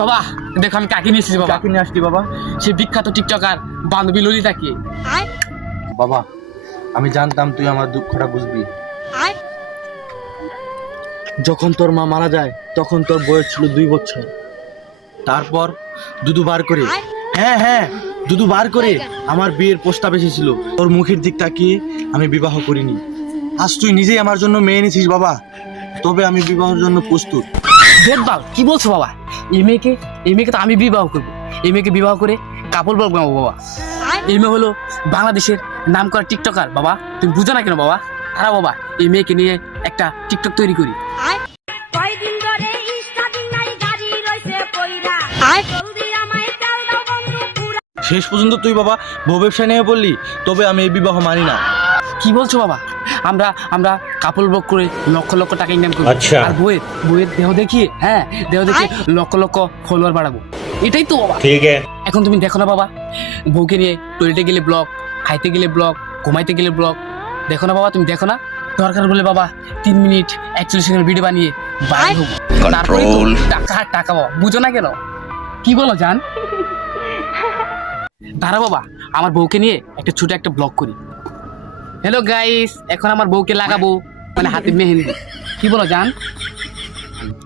বাবা দেখো আমি কাকে নিয়ে এসেছি বাবা। কাকে নিয়ে আসলি বাবা? সে বিখ্যাত টিকটকার বান্ধবী ললিতাকে। বাবা আমি জানতাম তুই আমার দুঃখটা বুঝবি। যখন তোর মা মারা যায় তখন তোর বয়স ছিল 2 বছর। তারপর দুবার করে হ্যাঁ দুবার করে আমার বিয়ের প্রস্তাব এসেছিল। তোর মুখের দিক তাকিয়ে আমি বিবাহ করিনি। আজ তুই নিজেই আমার জন্য মেয়ে এনেছিস বাবা, তবে আমি বিবাহের জন্য প্রস্তুত। দেখবাল কি বলছো বাবা? এই মেয়েকে তো আমি বিবাহ করবো। এই মেয়েকে বিবাহ করে কাপড় ব্লগ বানাবো বাবা। এই মেয়ে হলো বাংলাদেশের নাম করা টিকটকার বাবা। তুমি বুঝো না কেন বাবা? তারা বাবা এই মেয়েকে নিয়ে একটা টিকটক তৈরি করি। শেষ পর্যন্ত তুই বাবা বউ ব্যবসা নিয়ে বললি, তবে আমি এই বিবাহ মানি না। কি বলছো বাবা? আমরা কাপড় ব্লগ করে লক্ষ লক্ষ টাকা ইনকাম করবো। আচ্ছা। আর বইয়ের দেহ দেখিয়ে দেহ দেখিয়ে লক্ষ লক্ষ ফলোয়ার বাড়াবো। এটাই তো বাবা। ঠিক আছে। এখন তুমি দেখো না বাবা, বউকে নিয়ে টয়লেটে গেলে ব্লগ, খাইতে গেলে ব্লগ, ঘুমাইতে গেলে ব্লগ। দেখো না বাবা, তুমি দেখো না? দরকার বলে বাবা 3 মিনিট 41 সেকেন্ড ভিডিও বানিয়ে বাইরে হবো। তারপরে তো টাকা বাবা। বুঝো না কেন? কি বলো জান? দাঁড়া বাবা, আমার বউকে নিয়ে একটা ছোট একটা ব্লগ করি। হ্যালো গাইস, এখন আমার বউকে লাগাবো মানে হাতে মেহেন্দি। কি বলো জান?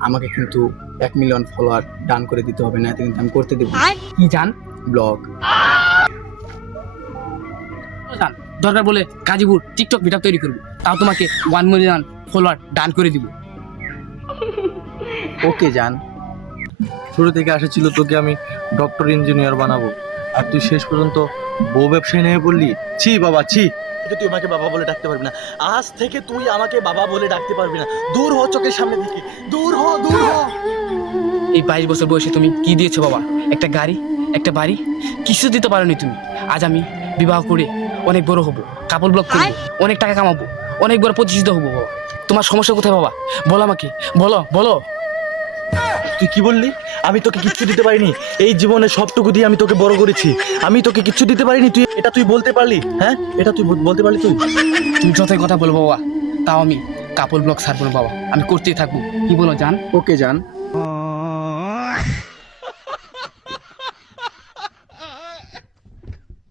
আমাকে কিন্তু 1 মিলিয়ন ফলোয়ার ডান করে দিতে হবে, না কিন্তু আমি করতে দেবো কি জান? ব্লগ। জান দরকার বলে গাজীপুর টিকটক ভিডিও তৈরি করবো, তাও তোমাকে 1 মিলিয়ন ফলোয়ার ডান করে দিব। ওকে জান। শুরু থেকে আশা ছিল তোকে আমি ডক্টর ইঞ্জিনিয়ার বানাবো, আর তুই শেষ পর্যন্ত বউ ব্যবসায় নিয়ে বললি। ছি বাবা ছি, তুই আমাকে বাবা বলে ডাকতে পারবি না। আজ থেকে তুই আমাকে বাবা বলে ডাকতে পারবি না। দূর হ চোখের সামনে থেকে, দূর হ দূর হ। এই 22 বছর বয়সে তুমি কি দিয়েছো বাবা? একটা গাড়ি, একটা বাড়ি, কিছু দিতে পারোনি তুমি। আজ আমি বিবাহ করে অনেক বড় হব, কাপড় ব্লগ করবো, অনেক টাকা কামাবো, অনেক বড় প্রতিষ্ঠিত হবো বাবা। তোমার সমস্যা কোথায় বাবা? বলো আমাকে, বলো। তুই কি বললি? আমি তোকে কিচ্ছু দিতে পারিনি। এই জীবনে সবটুকু দিয়ে আমি তোকে বড় করেছি। আমি তোকে কিচ্ছু দিতে পারিনি। তুই বলতে পারলি? হ্যাঁ, এটা তুই বলতে পারলি? তুমি যতই কথা বলবো বাবা, তাও আমি কাপড় ব্লগ ছাড়বো না বাবা, আমি করতেই থাকবো। কি বলো জান? ওকে জান।